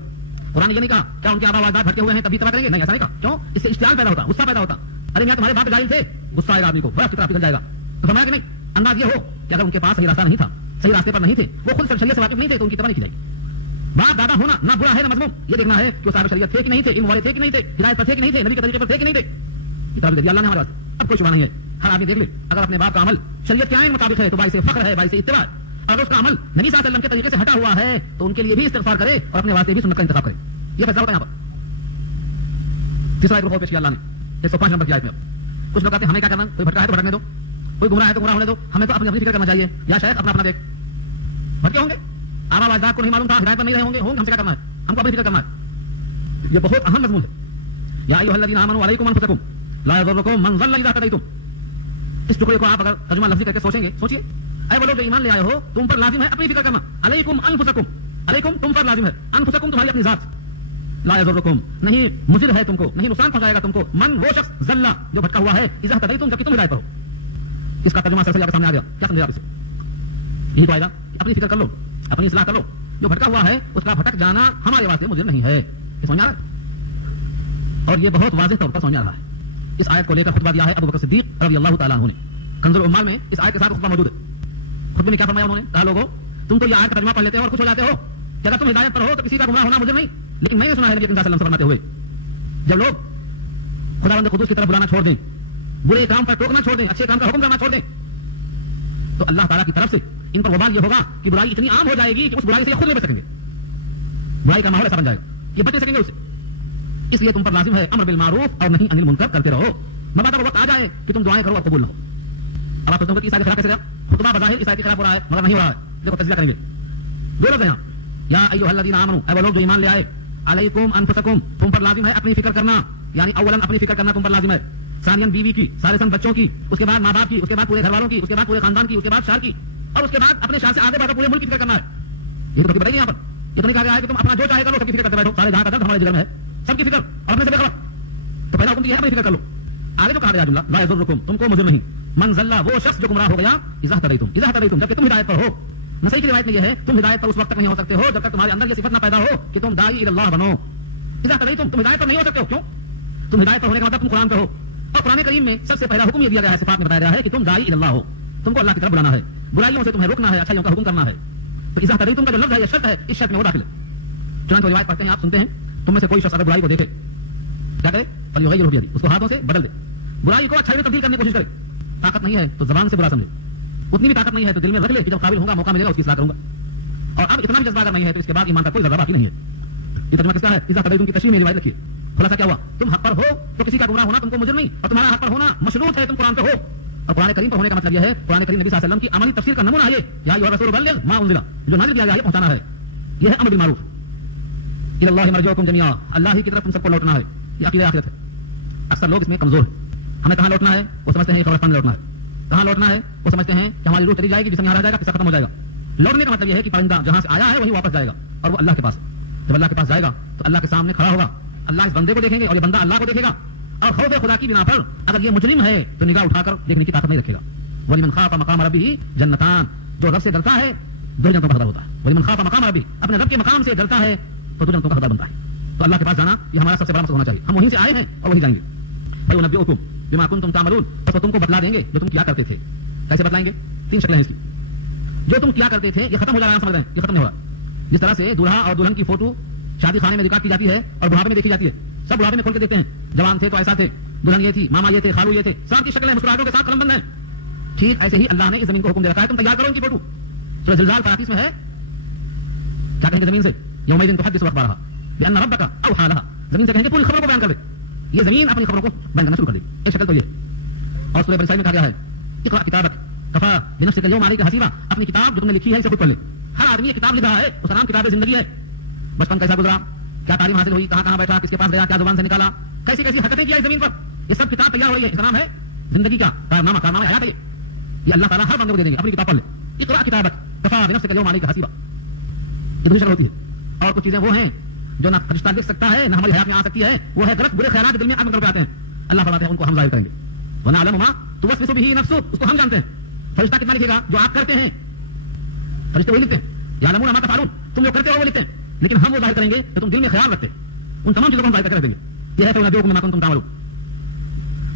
قرآن نے یہ نہیں کہا کیا ان کے آبا و اجداد بھٹکے ہوئے ہیں تبھی اتباع کریں گے, نہیں ایسا نہیں کہا. کیوں؟ اس سے اشتعال پیدا ہوتا, غصہ پیدا ہوتا. ارے میاں تمہارے باپ جاہل تھے, غصہ آئے گا آدمی کو, بڑا کی طرف نکل جائے گا. تو فرمایا کہ نہیں, انداز یہ ہو کہ اگر ان کے پاس صحیح راستہ نہیں تھا, صحیح راستے پر نہیں تھے, وہ خود شریعت سے واقف نہیں تھے تو ان کی اتباع نہیں کی جائے گی. باپ دادا ہونا نہ برا ہے نہ مذموم, یہ دیکھنا ہے کہ وہ صاحب شریعت تھے کہ نہیں تھے, علم والے تھے کہ نہیں تھے, ہدایت پر تھے کہ نہیں تھے, نبی کے طریقے پر تھے کہ نہیں تھے. کتاب دیا اللہ نے ہمارے پاس, اب کوئی شبہ نہیں ہے. ہر آدمی دیکھ لے اگر اپنے باپ کا عمل شریعت کے آئین مطابق ہے تو باعث فخر ہے, باعث اتباع. اگر اس کا عمل نبی صلی اللہ علیہ وسلم کے طریقے سے ہٹا ہوا ہے تو ان کے لیے بھی استغفار کرے اور اپنے واسطے بھی سنت کا انتخاب کرے. یہ فیصلہ ہوتا ہے یہاں پر. تیسرا ایک پیش کیا اللہ نے 105 نمبر کی آیت میں. کچھ لوگ کہتے ہیں ہمیں کیا کرنا, کوئی بھٹکا ہے تو بھٹکنے دو, کوئی گمراہ ہے تو گمراہ ہونے دو, ہمیں تو اپنی اپنی فکر کرنا چاہیے. یا شاید اپنا اپنا دیکھ, بھٹکے ہوں گے, آبا و اجداد کو نہیں معلوم تھا, ہدایت پر نہیں رہے ہوں گے, ہم سے کیا کرنا ہے, ہم کو اپنی فکر کرنا ہے. یہ بہت اہم مضمون ہے. یا ایھا الذین آمنوا علیکم انفسکم لا یضرکم من ضل اذا اهتدیتم. اس ٹکڑے کو آپ اگر ترجمہ لفظی کر کے سوچیں گے, سوچیے اے وہ لوگ جو ایمان لے آئے ہو, تم پر لازم ہے اپنی فکر کرنا. علیکم انفسکم, علیکم تم پر لازم ہے, انفسکم تمہاری اپنی ذات, لا یضرکم نہیں مضر ہے تم کو, نہیں نقصان پہنچائے گا تم کو, من وہ شخص ضل جو بھٹکا ہوا ہے, اذا اهتدیتم جبکہ تم ہدایت پر ہو. اس کا ترجمہ سر سے آپ کے سامنے آ گیا, کیا سمجھے آپ اسے؟ یہی تو آئے گا, اپنی فکر کر لو, اپنی اصلاح کر لو. جو بھٹکا ہوا ہے اس کا بھٹک جانا ہمارے واسطے مضر نہیں ہے. یہ سمجھ آ رہا ہے؟ اور یہ بہت واضح طور پر سمجھ آ رہا ہے. اس آیت کو لے کر خطبہ دیا ہے ابو بکر صدیق رضی اللہ تعالیٰ عنہ نے. کنز العمال میں اس آیت کے ساتھ خطبہ موجود ہے. خطبے میں کیا فرمایا انہوں نے؟ کہا لوگوں تم تو یہ آیت کا ترجمہ پڑھ لیتے ہو اور خوش ہو جاتے ہو کہ اگر تم ہدایت پر ہو تو کسی کا گمراہ ہونا مجھے نہیں, لیکن میں نے سنا ہے نبی صلی اللہ علیہ وسلم سے فرماتے ہوئے جب لوگ خداوند قدوس کی طرف بلانا چھوڑ دیں, برے کام پر ٹوکنا چھوڑ دیں, اچھے کام کا حکم کرنا چھوڑ دیں, تو اللہ تعالیٰ کی طرف سے ان پر وبال یہ ہوگا کہ برائی اتنی عام ہو جائے گی کہ اس برائی سے خود نہیں بچ سکیں گے. برائی کا ماحول ایسا بن جائے گا, یہ بچ نہیں سکیں گے اسے. اس لیے تم پر لازم ہے امر بالمعروف اور نہیں عن المنکر کرتے رہو. مبادہ وقت آ جائے کہ تم دعائیں کرو اور قبول نہ ہو. اب آپ سوچتے ہیں کہ عیسائی کے خلاف کیسے گیا, خطبہ بظاہر عیسائی کے خلاف ہو رہا ہے مگر نہیں ہو رہا ہے. دیکھو تجزیہ کریں گے. دو لفظ ہیں یہاں, یا ایھا الذین آمنوا, اے وہ لوگ جو ایمان لے آئے, علیکم انفسکم تم پر لازم ہے اپنی فکر کرنا, یعنی اولا اپنی فکر کرنا تم پر لازم ہے, ثانیا بیوی کی, ثالثا بچوں کی, اس کے بعد ماں باپ کی, اس کے بعد پورے گھر والوں کی, اس کے بعد پورے خاندان کی, اس کے بعد شہر کی, اور اس کے بعد اپنے شہر سے آگے بڑھ کر پورے ملک کی فکر کرنا ہے. یہ تو بتائیے یہاں پر, یہ تو نہیں کہا گیا ہے کہ تم اپنا جو چاہے کرو, سب کی فکر کرتے بیٹھو, سارے جہاں کا درد ہمارے جگر میں ہے, سب کی فکر اور اپنے سے بے خبر. تو پہلا حکم یہ ہے اپنی فکر کر لو. آگے جو کہا گیا جملہ لا یضرکم, تم کو مضر نہیں, من ضل وہ شخص جو گمراہ ہو گیا, اذا اهتدیتم جبکہ تم ہدایت پر ہو. نسائی کی روایت میں یہ ہے تم ہدایت پر اس وقت تک نہیں ہو سکتے ہو جب تک تمہارے اندر یہ صفت نہ پیدا ہو کہ تم داعی الی اللہ بنو. اذا اهتدیتم تم ہدایت پر نہیں ہو سکتے ہو. کیوں؟ تم ہدایت پر ہونے کا مطلب تم قرآن پر ہو, اور قرآن کریم میں سب سے پہلا حکم یہ دیا گیا ہے, صفات میں بتایا گیا ہے کہ تم داعی الی اللہ ہو, تم کو اللہ کی طرف بلانا ہے. برائیوں سے تمہیں روکنا ہے، اچھائیوں کا حکم کرنا ہے. تو اذا تدیتم کا جو لفظ ہے یہ شرط ہے، اس شرط میں وہ داخل ہے. چنانچہ روایت پڑھتے ہیں، آپ سنتے ہیں، تم میں سے کوئی شخص اگر برائی کو دیکھے کیا کرے؟ فلیغیرہ بیدہ، اس کو ہاتھوں سے بدل دے. برائی کو اچھائی میں تبدیل کرنے کی کوشش کرے. طاقت نہیں ہے تو زبان سے برا سمجھے. اتنی بھی طاقت نہیں ہے تو دل میں رکھ لے کہ جب قابل ہوگا، موقع ملے گا اس کی اصلاح کروں گا. اور اب اتنا بھی جذبہ اگر نہیں ہے تو اس کے بعد ایمان کا کوئی ذرہ باقی نہیں ہے. یہ ترجمہ کس کا ہے؟ اذا تدیتم کی تشریح میں روایت لکھی ہے. خلاصہ کیا ہوا؟ تم حق پر ہو تو کسی کا گمراہ ہونا تم کو مجرم نہیں، اور تمہارا حق پر ہونا مشروط ہے، تم قرآن پہ ہو. اور قرآن کریم پر ہونے کا مطلب یہ ہے، قرآن کریم نبی صلی اللہ علیہ وسلم کی عملی تفسیر کا نمونہ ہے. یا ایھا الرسول بلغ ما انزل، جو نازل کیا گیا ہے پہنچانا ہے. یہ ہے امر بالمعروف. الی اللہ مرجعکم جميعا، اللہ ہی کی طرف تم سب کو لوٹنا ہے. یہ عقیدہ آخرت ہے. اکثر لوگ اس میں کمزور ہیں. ہمیں کہاں لوٹنا ہے؟ وہ سمجھتے ہیں قبرستان میں لوٹنا ہے. کہاں لوٹنا ہے؟ وہ سمجھتے ہیں کہ ہماری روح چلی جائے گی، جسم یہاں رہ جائے گا، قصہ ختم ہو جائے گا. لوٹنے کا مطلب یہ ہے کہ پرندہ جہاں سے آیا ہے وہیں واپس جائے گا، اور وہ اللہ کے پاس. جب اللہ کے پاس جائے گا تو اللہ کے سامنے کھڑا ہوگا. اللہ اس بندے کو دیکھیں گے اور یہ بندہ اللہ کو دیکھے گا. اور خوف خدا کی بنا پر اگر یہ مجرم ہے تو نگاہ اٹھا کر دیکھنے کی طاقت نہیں رکھے گا. وَلِمَنْ خَافَ مَقَامَ رَبِّهِ جَنَّتَانِ، جو رب سے ڈرتا ہے دو جنتوں کا حقدار ہوتا ہے. وَلِمَنْ خَافَ مَقَامَ رَبِّهِ، اپنے رب کے مقام سے ڈرتا ہے تو دو جنتوں کا حقدار بنتا ہے. تو اللہ کے پاس جانا یہ ہمارا سب سے بڑا مقصد ہونا چاہیے. ہم وہیں سے آئے ہیں اور وہیں جائیں گے. فَيُنَبِّئُكُم بِمَا كُنتُمْ تَعْمَلُونَ، بس وہ تم کو بتلا دیں گے جو تم کیا کرتے تھے. کیسے بتلائیں گے؟ 3 شکلیں ہیں اس کی. جو تم کیا کرتے تھے یہ ختم ہو جا رہا ہے، سمجھ رہے ہیں؟ یہ ختم نہیں ہو رہا. جس طرح سے دولہا اور دلہن کی فوٹو شادی خانے میں ریکارڈ کی جاتی ہے اور بڑھاپے میں دیکھی جاتی ہے. سب بڑھاپے میں کھول کے دیکھتے ہیں. جوان تھے تو ایسا تھے، دلہن یہ تھی، ماما یہ تھے، خالو یہ تھے، سب کی شکلیں مسکراہٹوں کے ساتھ قلم بند ہیں. ٹھیک ایسے ہی اللہ نے اس زمین کو حکم دے رکھا ہے تم تیار کرو ان کی فوٹو. سورہ زلزال 35 میں ہے. کیا کہیں گے زمین سے؟ یومئذ تحدث اخبارها بان ربک اوحى لها. زمین سے کہیں گے پوری خبروں کو بیان کر دے. یہ زمین اپنی خبروں کو بیان کرنا شروع کر دے. ایک شکل تو یہ. اور سورہ بنی اسرائیل میں کہا گیا ہے اقرأ کتابک کفى بنفسک اليوم علیک حسیبا، اپنی کتاب جو تم نے لکھی ہے اسے خود پڑھ لے. ہر آدمی یہ کتاب لکھ رہا ہے، اس کا نام کتاب زندگی ہے. بچپن کیسا گزرا، کیا تعلیم حاصل ہوئی، کہاں کہاں بیٹھا، کس کے پاس گیا، کیا زبان سے نکالا، کیسی کیسی حرکتیں کیا اس زمین پر، یہ سب کتاب تیار ہو رہی ہے. اس کا نام ہے زندگی کا کارنامہ حیات ہے. یہ اللہ تعالیٰ ہر بندے کو دے دیں گے. اپنی کتاب پڑھ لے. اقرأ کتابک کفى بنفسک اليوم علیک حسیبا. یہ دوسری شکل ہوتی ہے. اور کچھ چیزیں وہ ہیں جو نہ فرشتہ لکھ سکتا ہے نہ ہماری حیات میں آ سکتی ہے. وہ ہے غلط برے خیالات دل میں آدمی کر آتے ہیں. اللہ فرماتے ہیں ان کو ہم ظاہر کریں گے. وَنَعْلَمُ مَا تُوَسْوِسُ بِهِ نَفْسُهُ، اس کو ہم جانتے ہیں. فرشتہ کتنا لکھے گا؟ جو آپ کرتے ہیں. فرشتے وہی لکھتے ہیں. يَعْلَمُونَ مَا تَفْعَلُونَ، تم جو کرتے ہو وہ لکھتے ہیں. لیکن ہم وہ ظاہر کریں گے کہ تم دل میں خیال رکھتے. ان تمام چیزوں کو ہم ظاہر کر کے رکھ دیں گے. یہ ہے کہ نبئکم بما کنتم تعملون.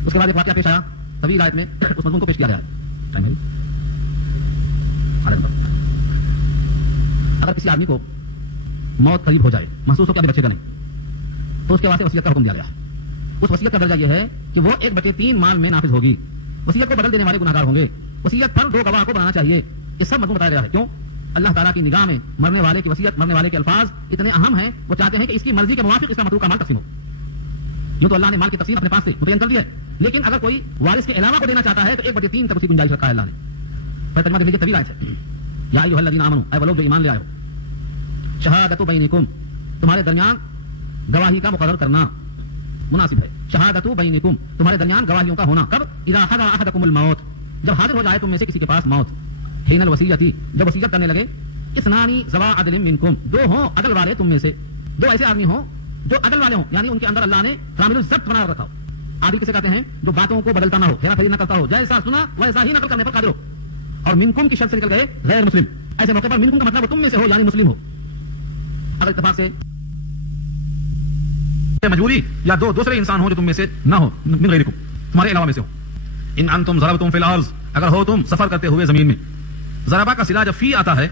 اس کے بعد ایک واقعہ پیش آیا طویل آیت میں، اس مضمون کو پیش کیا گیا ہے. اگر کسی آدمی کو موت قریب ہو جائے، محسوس ہو کہ ابھی بچے کا نہیں، تو اس کے واسطے وصیت کا حکم دیا گیا. اس وصیت کا درجہ یہ ہے کہ وہ 1/3 مال میں نافذ ہوگی. وصیت کو بدل دینے والے گناہگار ہوں گے. وصیت پر 2 گواہ کو بنانا چاہیے. یہ سب مضمون بتایا گیا ہے. کیوں؟ اللہ تعالیٰ کی نگاہ میں مرنے والے کی وصیت، مرنے والے کے الفاظ اتنے اہم ہیں. وہ چاہتے ہیں کہ اس کی مرضی کے موافق اس کا مطلوب کا مال تقسیم ہو. یوں تو اللہ نے مال کی تقسیم اپنے پاس سے متعین کر دی ہے، لیکن اگر کوئی وارث کے علاوہ کو دینا چاہتا ہے تو 1/3 تک اس کی گنجائش رکھا ہے اللہ نے. پھر ترجمہ دیکھ لیجیے، طویل آیت ہے. یا ایھا الذین آمنوا، اے وہ لوگ جو ایمان لے آئے ہو، شہادت بینکم، تمہارے درمیان گواہی کا مقرر کرنا مناسب ہے. شہادت بینکم، تمہارے درمیان گواہیوں کا ہونا. کب؟ اذا حضر احدکم الموت، جب حاضر ہو جائے تم میں سے کسی کے پاس موت. حین الوصیتی، جب وصیت کرنے لگے. اثنان ذوا عدل منکم، 2 ہوں عدل والے تم میں سے. 2 ایسے آدمی ہوں جو عدل والے ہوں، یعنی ان کے اندر اللہ نے کامل الضبط بنا رکھا ہو. عادل کسے کہتے ہیں؟ جو باتوں کو بدلتا نہ ہو، ہیرا پھیری نہ کرتا ہو، جیسا سنا ویسا ہی نقل کرنے پر قادر ہو. اور منکم کی شرط سے نکل گئے غیر مسلم. ایسے موقع پر منکم کا مطلب تم میں سے ہو، یعنی مسلم ہو. اگر اتفاق سے مجبوری یا دوسرے انسان ہو جو تم میں سے نہ ہو، من غیرکم، تمہارے علاوہ میں سے ہو. ان انتم ضربتم فی الارض، اگر ہو تم سفر کرتے ہوئے زمین میں. ضربہ کا صلہ جب فی آتا ہے،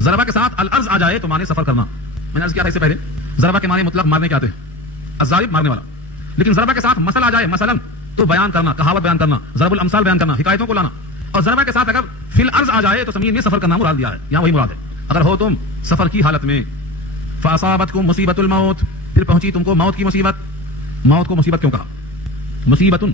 ضربہ کے ساتھ الارض آ جائے تو مانے سفر کرنا. میں نے عرض کیا تھا اس سے پہلے، ضربہ کے معنی مطلق مارنے کے آتے ہیں، الضارب مارنے والا. لیکن ضربہ کے ساتھ مثل آ جائے، مثلا تو بیان کرنا، کہاوت بیان کرنا، ضرب الامثال بیان کرنا، حکایتوں کو لانا. اور ضربہ کے ساتھ اگر فی الارض آ جائے تو زمین میں سفر کرنا مراد دیا ہے. یہاں وہی مراد ہے. اگر ہو تم سفر کی حالت میں، فاصابتکم مصیبت الموت، پھر پہنچی تم کو موت کی مصیبت. موت کو مصیبت کیوں کہا؟ مصیبت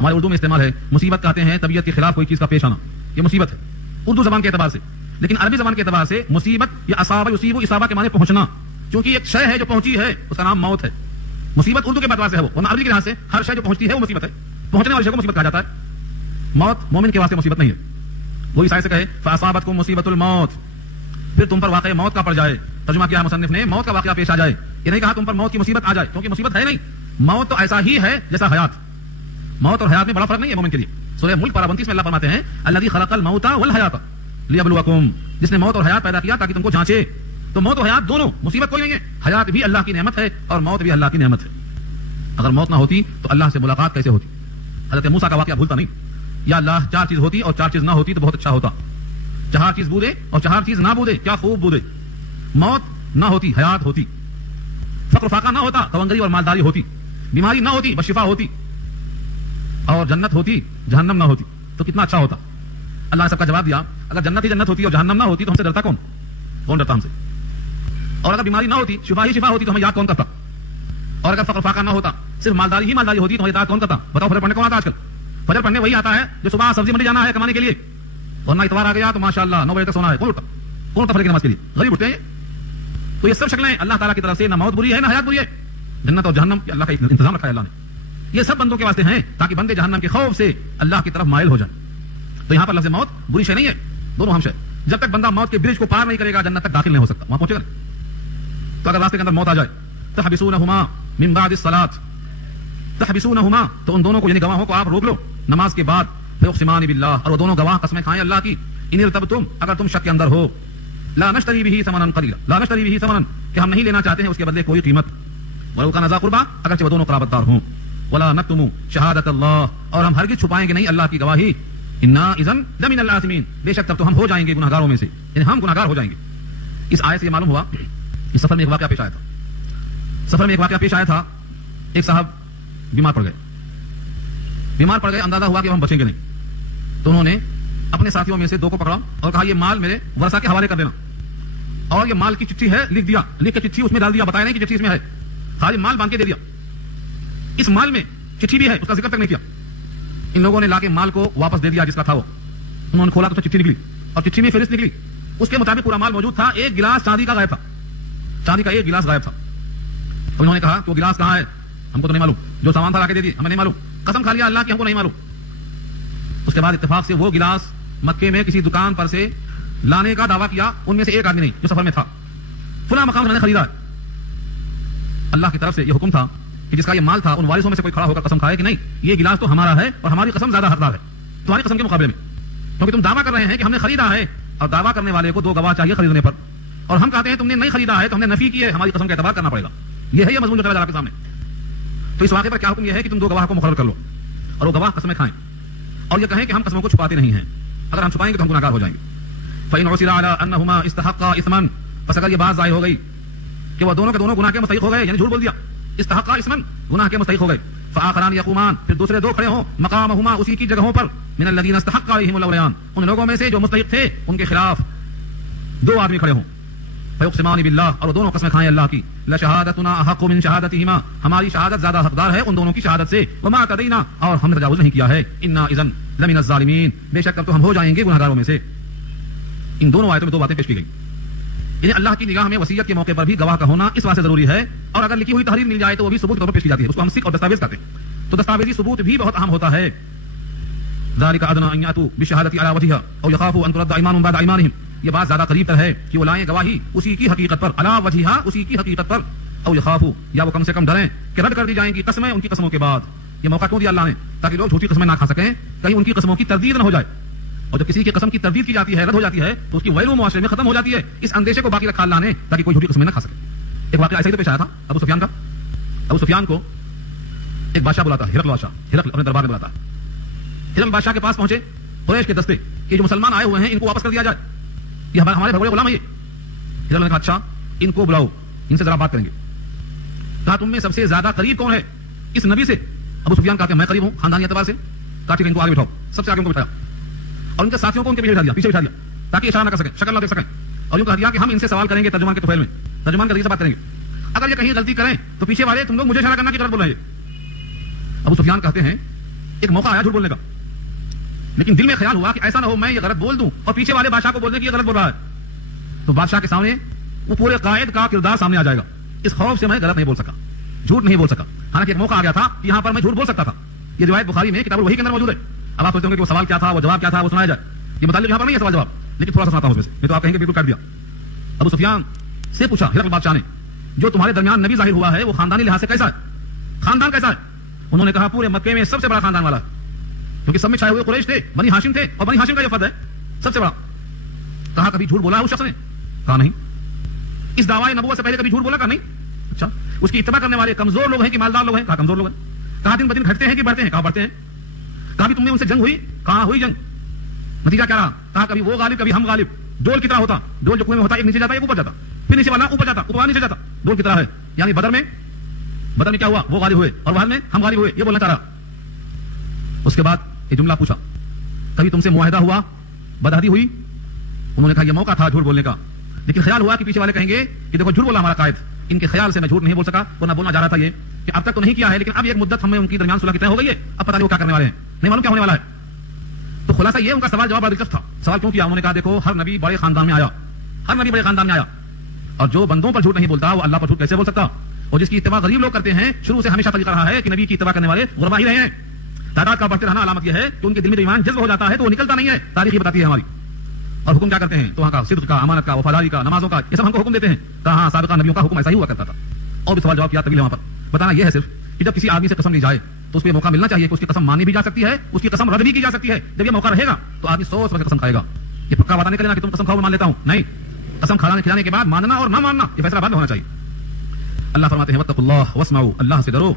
ہمارے اردو میں استعمال ہے. مصیبت کہتے ہیں طبیعت کے خلاف کوئی چیز کا پیش آنا، یہ مصیبت ہے اردو زبان کے اعتبار سے. لیکن عربی زبان کے اعتبار سے مصیبت یا اصابہ یصیب اصابہ کے معنی پہنچنا، کیونکہ ایک شے ہے جو پہنچی ہے اس کا نام موت ہے. مصیبت اردو کے اعتبار سے ہے وہ، ورنہ عربی کے لحاظ سے ہر شے جو پہنچتی ہے وہ مصیبت ہے. پہنچنے والے شے کو مصیبت کہا جاتا ہے. موت مومن کے واسطے مصیبت نہیں ہے. وہ عیسائی سے کہے فاصابتکم مصیبت الموت، پھر تم پر واقع موت کا پڑ جائے. ترجمہ کیا ہے مصنف نے؟ موت کا واقعہ پیش آ جائے. یہ نہیں کہا تم پر موت کی مصیبت آ جائے، کیونکہ مصیبت ہے نہیں. موت تو ایسا ہی ہے جیسا حیات. موت اور حیات میں بڑا فرق نہیں ہے مومن کے لیے. سورہ ملک پارہ 29 میں اللہ فرماتے ہیں الذی خلق الموت والحیات لیبلوکم، جس نے موت اور حیات پیدا کیا تاکہ تم کو جانچے. تو موت اور حیات دونوں، مصیبت کوئی نہیں ہے. حیات بھی اللہ کی نعمت ہے اور موت بھی اللہ کی نعمت ہے. اگر موت نہ ہوتی تو اللہ سے ملاقات کیسے ہوتی؟ حضرت موسیٰ کا واقعہ بھولتا نہیں. یا اللہ 4 چیز ہوتی اور 4 چیز نہ ہوتی تو بہت اچھا ہوتا. چار چیز بودے اور چار چیز نہ بودے، کیا خوب بودے. موت نہ ہوتی حیات ہوتی، فقر فاقہ نہ ہوتا تونگری اور مالداری ہوتی، بیماری نہ ہوتی بس شفا ہوتی، اور جنت ہوتی جہنم نہ ہوتی. تو کتنا اچھا ہوتا. اللہ نے سب کا جواب دیا، اگر جنت ہی جنت ہوتی اور جہنم نہ ہوتی تو ہم سے ڈرتا کون؟ کون ڈرتا ہم سے؟ اور اگر بیماری نہ ہوتی، شفا ہی شفا ہوتی تو ہمیں یاد کون کرتا؟ اور اگر فقر فاقہ نہ ہوتا، صرف مالداری ہی مالداری ہوتی تو ہمیں اطاعت کون کرتا؟ بتاؤ فجر پڑھنے کون آتا آج کل؟ فجر پڑھنے وہی آتا ہے جو صبح سبزی منڈی جانا ہے کمانے کے لیے، ورنہ اتوار آ گیا تو ماشاءاللہ 9 بجے تک سونا ہے. کون اٹھتا فجر کی نماز کے لیے؟ غریب اٹھتے ہیں. تو یہ سب شکلیں اللہ تعالیٰ کی طرف سے، نہ موت بری ہے نہ حیات بری ہے. جنت اور جہنم اللہ کا انتظام رکھا ہے اللہ نے. یہ سب بندوں کے واسطے ہیں تاکہ بندے جہنم کے خوف سے اللہ کی طرف مائل ہو جائیں. تو یہاں پر لفظ موت بری شے نہیں ہے، دونوں ہم شے. جب تک بندہ موت کے برج کو پار نہیں کرے گا جنت تک داخل نہیں ہو سکتا، وہاں پہنچے گا. تو اگر راستے کے اندر موت آ جائے، تحبسونہما من بعد الصلاۃ، تحبسونہما تو ان دونوں کو یعنی گواہوں کو آپ روک لو نماز کے بعد. فیقسمان باللہ، اور وہ دونوں گواہ قسمیں کھائیں اللہ کی. ان ارتبتم، اگر تم شک کے اندر ہو، لا نشتری به ثمنا قلیلا، لا نشتری به ثمنا کہ ہم نہیں لینا چاہتے ہیں اس کے بدلے کوئی قیمت. ولو کان ذا قربا، اگرچہ وہ دونوں قرابت دار ہوں. ولا نکتم شہادت اللہ، اور ہم ہرگز چھپائیں گے نہیں اللہ کی گواہی. انا اذن لمن الآثمین، بے شک تب تو ہم ہو جائیں گے گناہگاروں میں سے، یعنی ہم گناہگار ہو جائیں گے. اس آیت سے یہ معلوم ہوا کہ سفر میں ایک واقعہ پیش آیا تھا. سفر میں ایک واقعہ پیش آیا تھا، ایک صاحب بیمار پڑ گئے، اندازہ ہوا کہ ہم بچیں گے نہیں. تو انہوں نے اپنے ساتھیوں میں سے 2 کو پکڑا اور کہا یہ مال میرے ورثہ کے حوالے کر دینا، اور یہ مال کی چٹھی ہے، لکھ دیا، لکھ کے چٹھی اس میں ڈال دیا، بتایا نہیں کہ چٹھی اس میں ہے، خالی مال باندھ کے دے دیا. اس مال میں چٹھی بھی ہے، اس کا ذکر تک نہیں کیا. ان لوگوں نے لا کے مال کو واپس دے دیا جس کا تھا وہ. انہوں نے کھولا تو چٹھی نکلی، اور چٹھی میں فہرست نکلی. اس کے مطابق پورا مال موجود تھا. ایک گلاس چاندی کا غائب تھا، چاندی کا ایک گلاس غائب تھا. تو انہوں نے کہا کہ وہ گلاس کہاں ہے؟ ہم کو تو نہیں معلوم، جو سامان تھا لا کے دے دیے، ہمیں نہیں معلوم. قسم کھا لیا اللہ کی ہم کو نہیں معلوم. اس کے بعد اتفاق سے وہ گلاس مکے میں کسی دکان پر سے لانے کا دعویٰ کیا. ان میں سے ایک آدمی نہیں جو سفر میں تھا، فلاں مقام سے میں نے خریدا ہے. اللہ کی طرف سے یہ حکم تھا کہ جس کا یہ مال تھا ان وارثوں میں سے کوئی کھڑا ہو کر قسم کھائے کہ نہیں یہ گلاس تو ہمارا ہے اور ہماری قسم زیادہ حقدار ہے تمہاری قسم کے مقابلے میں، کیونکہ تم دعویٰ کر رہے ہیں کہ ہم نے خریدا ہے، اور دعویٰ کرنے والے کو 2 گواہ چاہیے خریدنے پر، اور ہم کہتے ہیں تم نے نہیں خریدا ہے تو ہم نے نفی کی ہے، ہماری قسم کا اعتبار کرنا پڑے گا. یہ ہے یہ مضمون جو چلا جا رہا ہے سامنے. تو اس واقعے پر کیا حکم یہ ہے کہ تم 2 گواہ کو مقرر کر لو، اور وہ گواہ قسمیں کھائیں اور یہ کہیں کہ ہم قسموں کو چھپاتے نہیں ہیں. اگر ہم چھپائیں گے تو ہم گناہگار ہو جائیں گے. فإن عثر على أنهما استحقا إثما، پس اگر یہ بات ظاہر ہو گئی کہ وہ دونوں کے دونوں گناہ کے مستحق ہو گئے، یعنی جھوٹ بول دیا، استحقا إثما گناہ کے مستحق ہو گئے. فآخران يقومان، پھر دوسرے 2 کھڑے ہوں، مقامهما اسی کی جگہوں پر، من الذين استحق عليهم الأوليان، ان لوگوں میں سے جو مستحق تھے ان کے خلاف 2 آدمی کھڑے ہوں. فيقسمان بالله، اور دونوں قسمیں کھائیں اللہ کی. لشهادتنا أحق من شهادتهما، ہماری شہادت زیادہ حقدار ہے ان دونوں کی شہادت سے. وما اعتدينا، اور ہم نے تجاوز نہیں کیا ہے. انا اذن لمن الظالمین، بے شک اب تو ہم ہو جائیں گے گنہگاروں میں سے. ان دونوں آیتوں میں 2 باتیں پیش کی گئی. یعنی اللہ کی نگاہ میں وصیت کے موقع پر بھی گواہ کا ہونا اس واسطے ضروری ہے، اور اگر لکھی ہوئی تحریر مل جائے تو وہ بھی ثبوت کے طور پر پیش کی جاتی ہے، اس کو ہم سکھ اور دستاویز کہتے ہیں. تو دستاویزی ثبوت بھی بہت اہم ہوتا ہے. ذالک ادنی ان یاتوا بالشہادۃ علی وجہها او یخافوا ان ترد ایمان بعد ایمانہم، یہ بات زیادہ قریب تر ہے کہ وہ لائیں گواہی اسی کی حقیقت پر، علی وجہها اسی کی حقیقت پر، او یخافوا یا وہ کم سے کم ڈریں کہ رد کر دی جائیں گی قسمیں ان کی قسموں کے بعد. یہ موقع کیوں دیا اللہ نے؟ تاکہ لوگ جھوٹی قسمیں نہ کھا سکیں، کہیں ان کی قسموں کی تردید نہ ہو جائے. اور جب کسی کی قسم کی تردید کی جاتی ہے، رد ہو جاتی ہے، تو اس کی ویلو معاشرے میں ختم ہو جاتی ہے. اس اندیشے کو باقی رکھا اللہ نے تاکہ کوئی جھوٹی قسمیں نہ کھا سکے. ایک واقعہ ایسے ہی تو پیش آیا تھا ابو سفیان کا. ابو سفیان کو ایک بادشاہ بلاتا ہے، ہرقل بادشاہ، ہرقل اپنے دربار میں بلاتا ہے. ہرقل بادشاہ کے پاس پہنچے قریش کے دستے کہ جو مسلمان آئے ہوئے ہیں ان کو واپس کر دیا جائے، یہ ہمارے بھگوڑے غلام ہیں. یہ ہرقل نے کہا اچھا ان کو بلاؤ، ان سے ذرا بات کریں گے. کہا تم میں سب سے زیادہ قریب کون ہے اس نبی سے؟ ابو سفیان کہا کہ میں قریب ہوں خاندانی اعتبار سے. کہا ٹھیک ہے ان کو آگے بٹھاؤ. سب سے آگے ان کو بٹھایا اور ان کے ساتھیوں کو ان کے پیچھے بٹھا دیا تاکہ اشارہ نہ کر سکیں، شکل نہ دیکھ سکیں. اور یوں کہا دیا کہ ہم ان سے سوال کریں گے ترجمان کے طفیل میں، ترجمان کے ذریعے سے بات کریں گے. اگر یہ کہیں غلطی کریں تو پیچھے والے تم لوگ مجھے اشارہ کرنا کہ غلط بول رہے ہیں. ابو سفیان کہتے ہیں ایک موقع آیا جھوٹ بولنے کا، لیکن دل میں خیال ہوا کہ ایسا نہ ہو میں یہ غلط بول دوں اور پیچھے والے بادشاہ کو بول دیں کہ یہ غلط بول رہا ہے، تو بادشاہ کے سامنے وہ پورے قائد کا کردار سامنے آ جائے گا. اس خوف سے میں غلط نہیں بول سکا، جھوٹ نہیں بول سکا. حالانکہ ایک موقع آ گیا تھا کہ یہاں پر میں جھوٹ بول سکتا تھا. یہ روایت بخاری میں کتاب الوحی کے اندر موجود ہے. اب آپ سوچتے ہوں گے کہ وہ سوال کیا تھا، وہ جواب کیا تھا، وہ سنایا جائے. یہ متعلق یہاں پر نہیں ہے سوال جواب، لیکن تھوڑا سا سناتا ہوں اس میں سے، میں تو آپ کہیں گے بالکل کاٹ دیا. ابو سفیان سے پوچھا ہرقل بادشاہ نے جو تمہارے درمیان نبی ظاہر ہوا ہے وہ خاندانی لحاظ سے کیسا ہے؟ خاندان کیسا ہے؟ انہوں نے کہا پورے مکے میں سب سے بڑا خاندان والا ہے، کیونکہ سب میں چھائے ہوئے قریش تھے، بنی ہاشم تھے، اور بنی ہاشم کا جو فرد ہے سب سے بڑا. کہا کبھی جھوٹ بولا ہے اس شخص نے؟ کہا نہیں. اس دعوی نبوت سے پہلے کبھی جھوٹ بولا؟ کہا نہیں. اچھا اس کی اتباع کرنے والے کمزور لوگ ہیں کہ مالدار لوگ ہیں؟ کہا کمزور لوگ ہیں. کہا دن بدن گھٹتے ہیں کہ بڑھتے ہیں؟ کہا بڑھتے ہیں. کہا بھی تم نے ان سے جنگ ہوئی؟ کہاں ہوئی جنگ. نتیجہ کیا رہا؟ کہا کبھی وہ غالب کبھی ہم غالب، ڈول کی طرح ہوتا، ڈول جو کنویں میں ہوتا ایک نیچے جاتا ایک اوپر جاتا، پھر نیچے والا اوپر جاتا، اوپر والا نیچے جاتا، ڈول کی طرح ہے. یعنی بدر میں کیا ہوا؟ وہ غالب ہوئے اور وہاں میں ہم غالب ہوئے، یہ بولنا چاہ رہا. اس کے بعد یہ جملہ پوچھا کبھی تم سے معاہدہ ہوا، بدہدی ہوئی؟ انہوں نے کہا یہ موقع تھا جھوٹ بولنے کا، لیکن خیال ہوا کہ پیچھے والے کہیں گے کہ دیکھو جھوٹ بولا ہمارا قائد، ان کے خیال سے میں جھوٹ نہیں بول سکا، ورنہ بولنا جا رہا تھا یہ کہ اب تک تو نہیں کیا ہے لیکن اب ایک مدت ہمیں ان کی درمیان صلح کی طے ہو گئی ہے، اب پتہ نہیں وہ کیا کرنے والے ہیں، نہیں معلوم کیا ہونے والا ہے. تو خلاصہ یہ ان کا سوال جواب بڑا دلچسپ تھا. سوال کیوں کیا؟ انہوں نے کہا دیکھو ہر نبی بڑے خاندان میں آیا، ہر نبی بڑے خاندان میں آیا، اور جو بندوں پر جھوٹ نہیں بولتا وہ اللہ پر جھوٹ کیسے بول سکتا؟ اور جس کی اتباع غریب لوگ کرتے ہیں، شروع سے ہمیشہ طریقہ رہا ہے کہ نبی کی اتباع کرنے والے غربا ہی رہے ہیں. تعداد کا بڑھتے رہنا علامت یہ ہے کہ ان کے دل میں جو ایمان جذب ہو جاتا ہے تو وہ نکلتا نہیں ہے. تاریخ یہ بتاتی ہے ہماری. اور حکم کیا کرتے ہیں؟ تو وہاں کا صدق کا، امانت کا، وفاداری کا، نمازوں کا، یہ سب ہم کو حکم دیتے ہیں. کہاں سابقہ نبیوں کا حکم ایسا ہی ہوا کرتا تھا. اور بھی سوال جواب کیا طویل ہے وہاں پر. بتانا یہ ہے صرف کہ جب کسی آدمی سے قسم لی جائے تو اس کو یہ موقع ملنا چاہیے کہ اس کی قسم مانی بھی جا سکتی ہے، اس کی قسم رد بھی کی جا سکتی ہے. جب یہ موقع رہے گا تو آدمی سوچ سمجھ کے قسم کھائے گا. یہ پکا بتا نہیں کرنا کہ تم قسم کھاؤ میں مان لیتا ہوں، نہیں. قسم کھلانے کے بعد ماننا اور نہ ماننا یہ فیصلہ بعد میں ہونا چاہیے. اللہ فرماتے ہیں واتقوا اللہ واسمعوا، اللہ سے ڈرو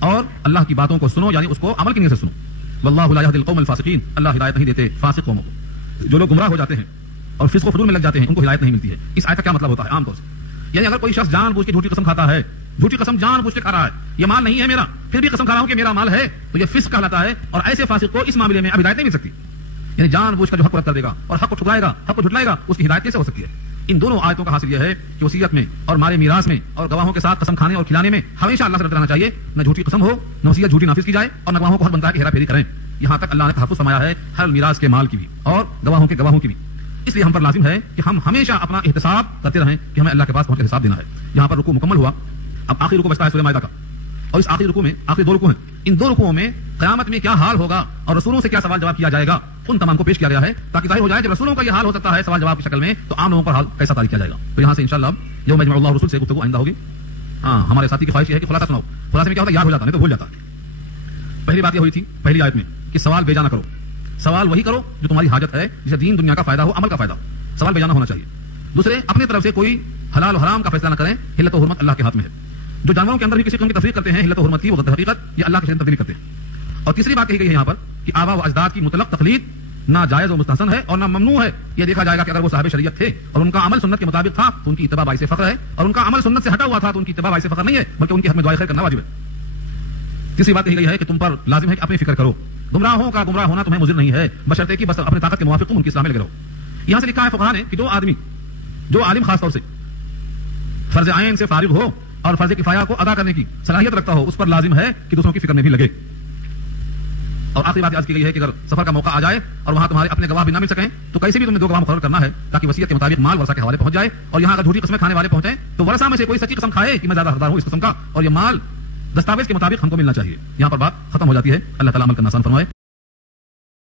اور اللہ کی باتوں کو سنو، یعنی اس کو عمل کی نیت سے سنو. واللہ لا یہدی القوم الفاسقین، اللہ ہدایت نہیں دیتے فاسق قوموں کو. جو لوگ گمراہ ہو جاتے ہیں اور فسق و فجور میں لگ جاتے ہیں ان کو ہدایت نہیں ملتی ہے. اس آیت کا کیا مطلب ہوتا ہے عام طور سے؟ یعنی اگر کوئی شخص جان بوجھ کے جھوٹی قسم کھاتا ہے، جھوٹی قسم جان بوجھ کے کھا رہا ہے، یہ مال نہیں ہے میرا، پھر بھی قسم کھا رہا ہوں کہ میرا مال ہے، تو یہ فسق کہلاتا ہے. اور ایسے فاسق کو اس معاملے میں اب ہدایت نہیں مل سکتی. یعنی جان بوجھ کر جو حق کو رد کر دے گا اور حق کو ٹھکرائے گا، حق کو جھٹلائے گا، اس کی ہدایت کیسے ہو سکتی ہے؟ ان دونوں آیتوں کا حاصل یہ ہے کہ وصیت میں اور مال میراث میں اور گواہوں کے ساتھ قسم کھانے اور کھلانے میں ہمیشہ اللہ سے ڈرنا چاہیے. نہ جھوٹی قسم ہو، نہ وصیت جھوٹی نافذ کی جائے، اور نہ گواہوں کو حق بنتا ہے کہ ہیرا پھیری کریں. یہاں تک اللہ نے تحفظ فرمایا ہے ہر میراث کے مال کی بھی اور گواہوں کے گواہوں کی بھی. اس لیے ہم پر لازم ہے کہ ہم ہمیشہ اپنا احتساب کرتے رہیں کہ ہمیں اللہ کے پاس پہنچ کے حساب دینا ہے. یہاں پر رکوع مکمل ہوا. اب آخری رکوع بچتا ہے سورہ مائدہ کا، اور اس آخری رکوع میں آخری 2 رکوع ہیں. ان 2 رکوعوں میں قیامت میں کیا حال ہوگا اور رسولوں سے کیا سوال جواب کیا جائے گا، ان تمام کو پیش کیا گیا ہے تاکہ ظاہر ہو جائے جب رسولوں کا یہ حال ہو سکتا ہے سوال جواب کی شکل میں تو عام لوگوں پر حال کیسا طاری کیا جائے گا. تو یہاں سے انشاءاللہ یوم یجمع اللہ رسول سے گفتگو آئندہ ہوگی. ہاں ہمارے ساتھی کی خواہش یہ ہے کہ خلاصہ سناؤ. خلاصے میں کیا ہوتا ہے؟ یاد ہو جاتا نہیں تو بھول جاتا. پہلی بات یہ ہوئی تھی پہلی آیت میں کہ سوال بیجا نہ کرو. سوال وہی کرو جو تمہاری حاجت ہے، جسے دین دنیا کا فائدہ ہو، عمل کا فائدہ. سوال بیجا نہ ہونا چاہیے. دوسرے، اپنی طرف سے کوئی حلال و حرام کا فیصلہ نہ کریں. حلت و حرمت اللہ کے ہاتھ میں ہے. جو جانوروں کے اندر بھی کسی قسم کی تفریق کرتے ہیں حلت و حرمت کی، وہ غلط حقیقت یہ اللہ کے شریعت تبدیلی کرتے ہیں. اور تیسری بات کہی گئی ہے یہاں پر کہ آبا و اجداد کی مطلق تقلید نہ جائز و مستحسن ہے اور نہ ممنوع ہے. یہ دیکھا جائے گا کہ اگر وہ صاحب شریعت تھے اور ان کا عمل سنت کے مطابق تھا تو ان کی اتباع باعث فخر ہے، اور ان کا عمل سنت سے ہٹا ہوا تھا تو ان کی اتباع باعث فخر نہیں ہے، بلکہ ان کے حق میں دعائے خیر کرنا واجب ہے. تیسری بات کہی گئی ہے کہ تم پر لازم ہے کہ اپنی فکر کرو. گمراہوں کا گمراہ ہونا تمہیں مضر نہیں ہے بشرطے کہ بس اپنے طاقت کے موافق تم ان کی اصلاح میں لگے رہو. یہاں سے لکھا ہے فقہاء نے کہ جو عالم خاص طور سے فرض عین سے فارغ ہو اور فرض کفایہ کو ادا کرنے کی صلاحیت رکھتا ہو، اس پر لازم ہے کہ دوسروں کی فکر میں بھی لگے. اور آخری بات عرض کی گئی ہے کہ اگر سفر کا موقع آ جائے اور وہاں تمہارے اپنے گواہ بھی نہ مل سکیں تو کیسے بھی تمہیں 2 گواہ مقرر کرنا ہے تاکہ وصیت کے مطابق مال ورثہ کے حوالے پہنچ جائے. اور یہاں اگر جھوٹی قسمیں کھانے والے پہنچیں تو ورثہ میں سے کوئی سچی قسم کھائے کہ میں زیادہ حقدار ہوں اس قسم کا، اور یہ مال دستاویز کے مطابق ہم کو ملنا چاہیے. یہاں پر بات ختم ہو جاتی ہے. اللہ تعالیٰ عمل کرنا آسان فرمائے.